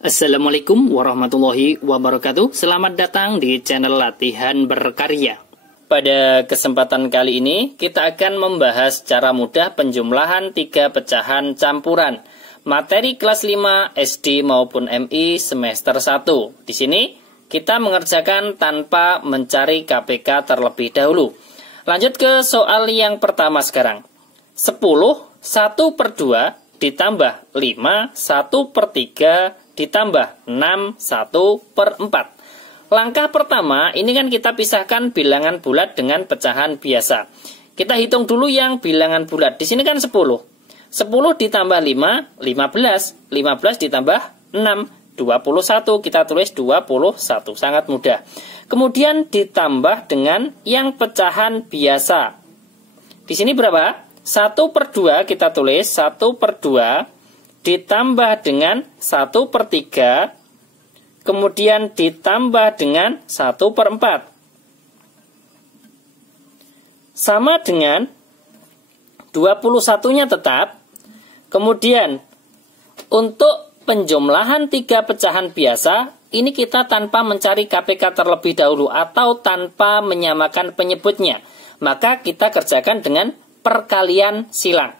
Assalamualaikum warahmatullahi wabarakatuh. Selamat datang di channel Latihan Berkarya. Pada kesempatan kali ini kita akan membahas cara mudah penjumlahan 3 pecahan campuran materi kelas 5 SD maupun MI semester 1. Di sini kita mengerjakan tanpa mencari KPK terlebih dahulu. Lanjut ke soal yang pertama sekarang. 10 1/2 ditambah 5 1/3 ditambah 6 1/4. Langkah pertama, ini kan kita pisahkan bilangan bulat dengan pecahan biasa. Kita hitung dulu yang bilangan bulat. Di sini kan 10. 10 ditambah 5, 15. 15 ditambah 6, 21. Kita tulis 21. Sangat mudah. Kemudian ditambah dengan yang pecahan biasa. Di sini berapa? 1/2 kita tulis 1/2. Ditambah dengan 1/3, kemudian ditambah dengan 1/4. Sama dengan 21-nya tetap. Kemudian untuk penjumlahan 3 pecahan biasa, ini kita tanpa mencari KPK terlebih dahulu atau tanpa menyamakan penyebutnya. Maka kita kerjakan dengan perkalian silang.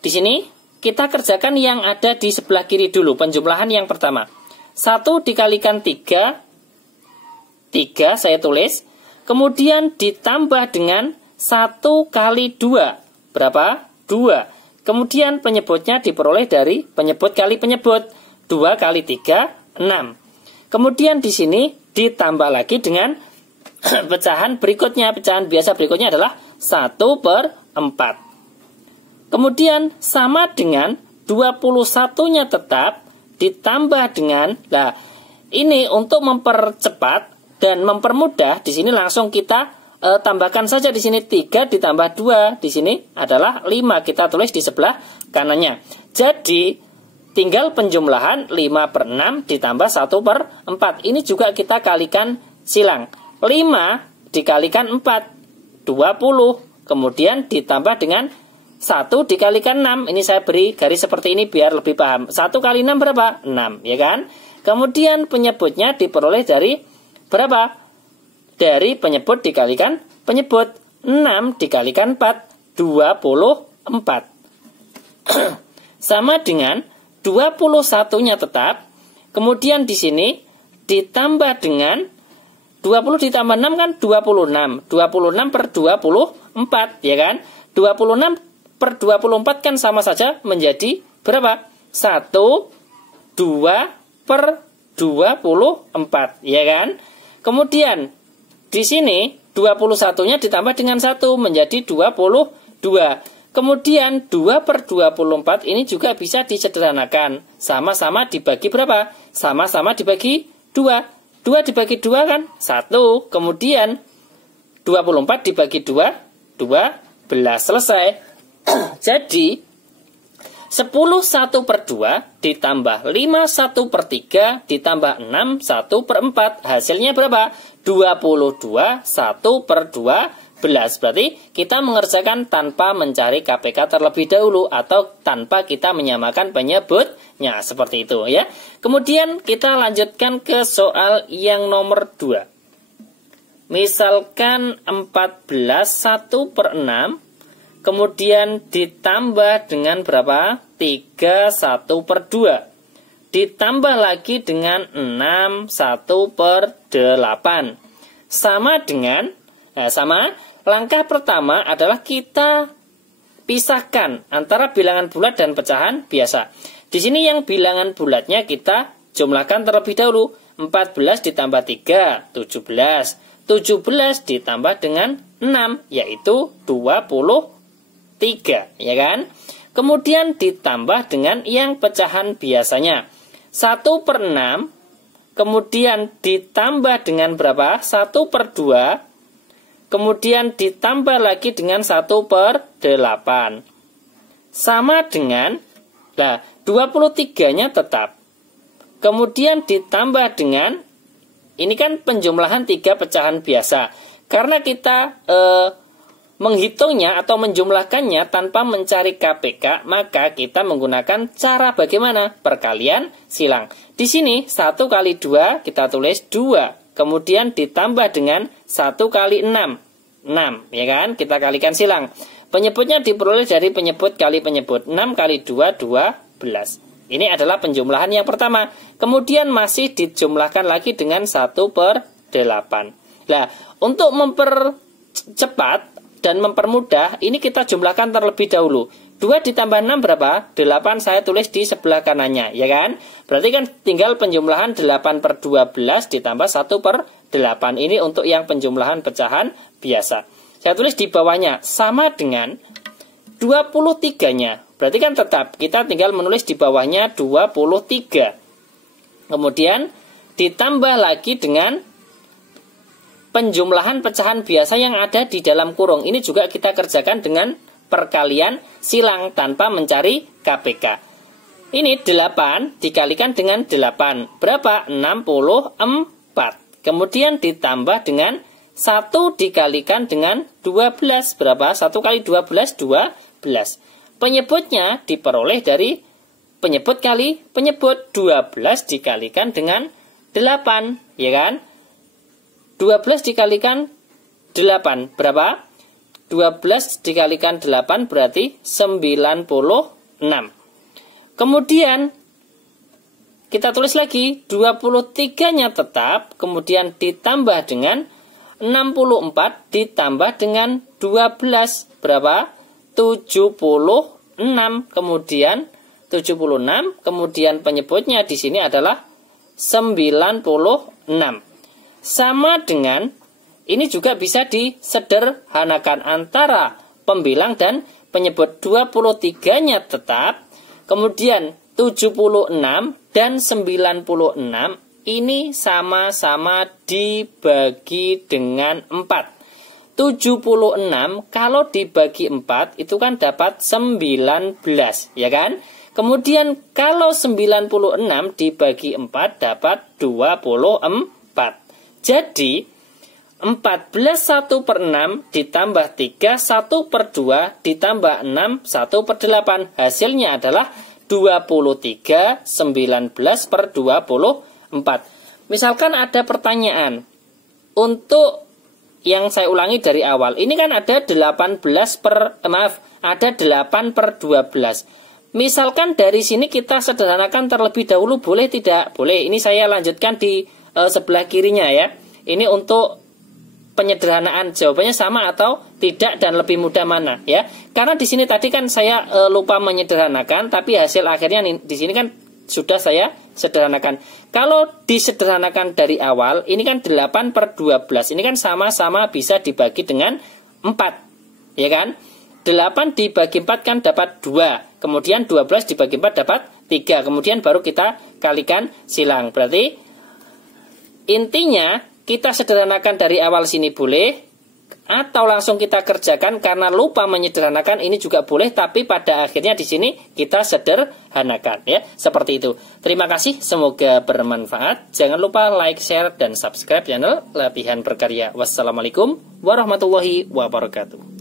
Di sini kita kerjakan yang ada di sebelah kiri dulu, penjumlahan yang pertama. 1 dikalikan 3, 3 saya tulis. Kemudian ditambah dengan 1 kali 2. Berapa? 2. Kemudian penyebutnya diperoleh dari penyebut kali penyebut. 2 kali 3, 6. Kemudian di sini ditambah lagi dengan pecahan berikutnya. Pecahan biasa berikutnya adalah 1/4. Kemudian sama dengan 21-nya tetap ditambah dengan, nah ini untuk mempercepat dan mempermudah, di sini langsung kita tambahkan saja. Di sini 3 ditambah 2, di sini adalah 5, kita tulis di sebelah kanannya. Jadi tinggal penjumlahan 5/6 ditambah 1/4. Ini juga kita kalikan silang. 5 dikalikan 4, 20. Kemudian ditambah dengan 1 dikalikan 6, ini saya beri garis seperti ini biar lebih paham. 1 kali 6 berapa? 6, ya kan? Kemudian penyebutnya diperoleh dari berapa? Dari penyebut dikalikan penyebut. 6 dikalikan 4, 24. Sama dengan 21-nya tetap. Kemudian di sini ditambah dengan 20 ditambah 6 kan 26. 26/24, ya kan? 26/24 kan sama saja menjadi berapa? 1, 2/24, ya kan? Kemudian di sini 21-nya ditambah dengan 1 menjadi 22. Kemudian 2/24 ini juga bisa disederhanakan. Sama-sama dibagi berapa? Sama-sama dibagi 2. 2 dibagi 2 kan 1. Kemudian 24 dibagi 2, 12. Selesai. Jadi 10 1/2 ditambah 5 1/3 ditambah 6 1/4. Hasilnya berapa? 22 1/12. Berarti kita mengerjakan tanpa mencari KPK terlebih dahulu atau tanpa kita menyamakan penyebutnya, seperti itu ya. Kemudian kita lanjutkan ke soal yang nomor 2. Misalkan 14 1/6 kemudian ditambah dengan berapa? 3 1/2. Ditambah lagi dengan 6 1/8. Sama dengan, langkah pertama adalah kita pisahkan antara bilangan bulat dan pecahan biasa. Di sini yang bilangan bulatnya kita jumlahkan terlebih dahulu. 14 ditambah 3, 17. 17 ditambah dengan 6, yaitu 23, ya kan? Kemudian ditambah dengan yang pecahan biasanya. 1/6, kemudian ditambah dengan berapa? 1/2, kemudian ditambah lagi dengan 1/8. Sama dengan, 23-nya tetap. Kemudian ditambah dengan, ini kan penjumlahan 3 pecahan biasa. Karena kita menghitungnya atau menjumlahkannya tanpa mencari KPK, maka kita menggunakan cara bagaimana? Perkalian silang. Di sini 1 kali 2 kita tulis 2. Kemudian ditambah dengan 1 kali 6. 6, ya kan? Kita kalikan silang. Penyebutnya diperoleh dari penyebut kali penyebut. 6 kali 2, 12. Ini adalah penjumlahan yang pertama. Kemudian masih dijumlahkan lagi dengan 1/8. Nah, untuk mempercepat dan mempermudah, ini kita jumlahkan terlebih dahulu. 2 ditambah 6 berapa? 8 saya tulis di sebelah kanannya, ya kan? Berarti kan tinggal penjumlahan 8/12 ditambah 1/8. Ini untuk yang penjumlahan pecahan biasa. Saya tulis di bawahnya sama dengan 23-nya. Berarti kan tetap kita tinggal menulis di bawahnya 23. Kemudian ditambah lagi dengan penjumlahan pecahan biasa yang ada di dalam kurung. Ini juga kita kerjakan dengan perkalian silang tanpa mencari KPK. Ini 8 dikalikan dengan 8. Berapa? 64. Kemudian ditambah dengan 1 dikalikan dengan 12. Berapa? 1 kali 12, 12. Penyebutnya diperoleh dari penyebut kali penyebut. 12 dikalikan dengan 8. Ya kan? 12 dikalikan 8 berapa? 12 dikalikan 8 berarti 96. Kemudian kita tulis lagi 23-nya tetap, kemudian ditambah dengan 64 ditambah dengan 12 berapa? 76. Kemudian 76, kemudian penyebutnya di sini adalah 96. Sama dengan, ini juga bisa disederhanakan antara pembilang dan penyebut. 23-nya tetap, kemudian 76 dan 96 ini sama-sama dibagi dengan 4. 76 kalau dibagi 4 itu kan dapat 19, ya kan? Kemudian kalau 96 dibagi 4 dapat 24. Jadi 14 1/6 ditambah 3 1/2 ditambah 6 1/8. Hasilnya adalah 23 19/24. Misalkan ada pertanyaan. Untuk yang saya ulangi dari awal. Ini kan ada 8 per 12. Misalkan dari sini kita sederhanakan terlebih dahulu, boleh tidak? Boleh. Ini saya lanjutkan di sebelah kirinya ya. Ini untuk penyederhanaan, jawabannya sama atau tidak dan lebih mudah mana ya. Karena di sini tadi kan saya lupa menyederhanakan, tapi hasil akhirnya di sini kan sudah saya sederhanakan. Kalau disederhanakan dari awal, ini kan 8 per 12. Ini kan sama-sama bisa dibagi dengan 4. Ya kan? 8 dibagi 4 kan dapat 2. Kemudian 12 dibagi 4 dapat 3. Kemudian baru kita kalikan silang. Berarti intinya, kita sederhanakan dari awal sini boleh, atau langsung kita kerjakan karena lupa menyederhanakan ini juga boleh, tapi pada akhirnya di sini kita sederhanakan ya, seperti itu. Terima kasih, semoga bermanfaat. Jangan lupa like, share, dan subscribe channel Latihan Berkarya. Wassalamualaikum warahmatullahi wabarakatuh.